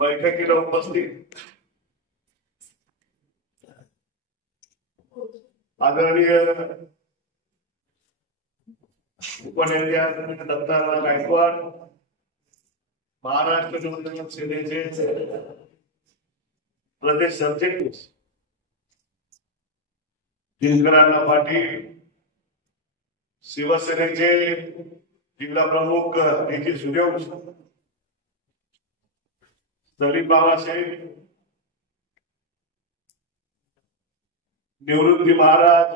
बैठकीला उपस्थित आदरणीय उपनेते दत्ताराव गायकवाड, महाराष्ट्र नवनिर्माण सेनेचे प्रदेश सरचिटणीस दिनकरांना पाटील, शिवसेनेचे जिल्हा प्रमुख डीजी सूर्यवंश, दलित बाबासाहेब, निवृत्ती महाराज,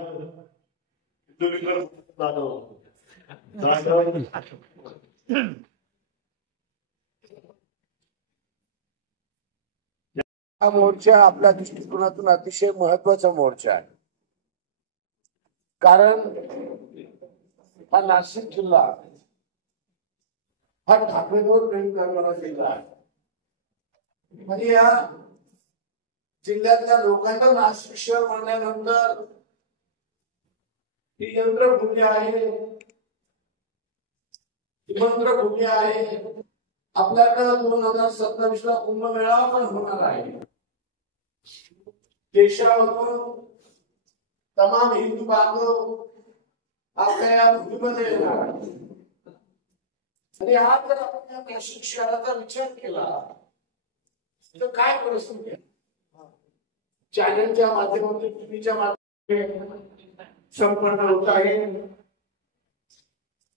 हा मोर्चा आपल्या दृष्टिकोनातून अतिशय महत्वाचा मोर्चा आहे। कारण हा नाशिक जिल्हा हा ठाकरेंवर प्रेम करणारा जिल्हा आहे। म्हणजे या जिल्ह्यातल्या लोकांना नाशिक शहर म्हणल्यानंतर ही यंत्रभूमी आहे, ही मंत्रभूमी आहे। आपल्याकडे 2027 ला कुंभमेळा पण होणार आहे। देशामधून तमाम हिंदू बांधव आपल्या या भूमीमध्ये येणार आणि आज जर आपण या नाशिक शहराचा विचार केला तर काय परिस्थिती आहे? चॅनलच्या माध्यमातून, टीव्हीच्या माध्यमातून संपन्न होत आहे।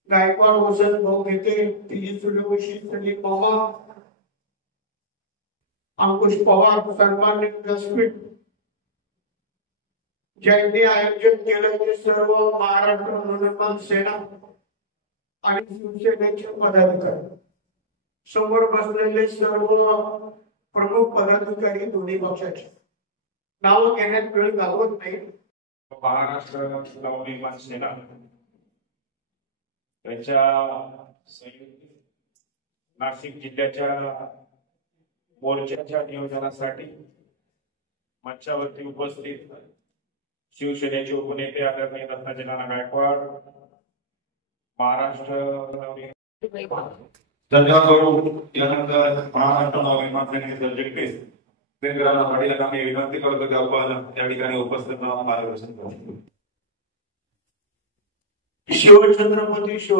गायकवाड वसंत भाऊ घेते, डीजी सूर्यवंशी, संदीप पवार, अंकुश पवार, सन्माननीय व्यासपीठ ज्यांनी आयोजन केलं ते सर्व महाराष्ट्र नवनिर्माण सेना आणि शिवसेनेचे पदाधिकारी, समोर बसलेले सर्व प्रमुख पदाधिकारी दोन्ही पक्षाचे नाव घेण्यात वेळ घालवत नाही। महाराष्ट्र नवनिर्माण सेना त्याच्या संयुक्त नाशिक जिल्ह्याच्या मोर्चाच्या नियोजनासाठी मंचावरती उपस्थित शिवसेनेचे उपनेते आदरणीय दत्ताजी नाना गायकवाड, महाराष्ट्र यानंतर महाराष्ट्र नवनिर्माण सेनेचे सरचिटणीस दिनकरांना पाटील यांना मी विनंती करतो की आपण त्या ठिकाणी उपस्थित मार्गदर्शन करू। शिवछत्रपती शिवाजी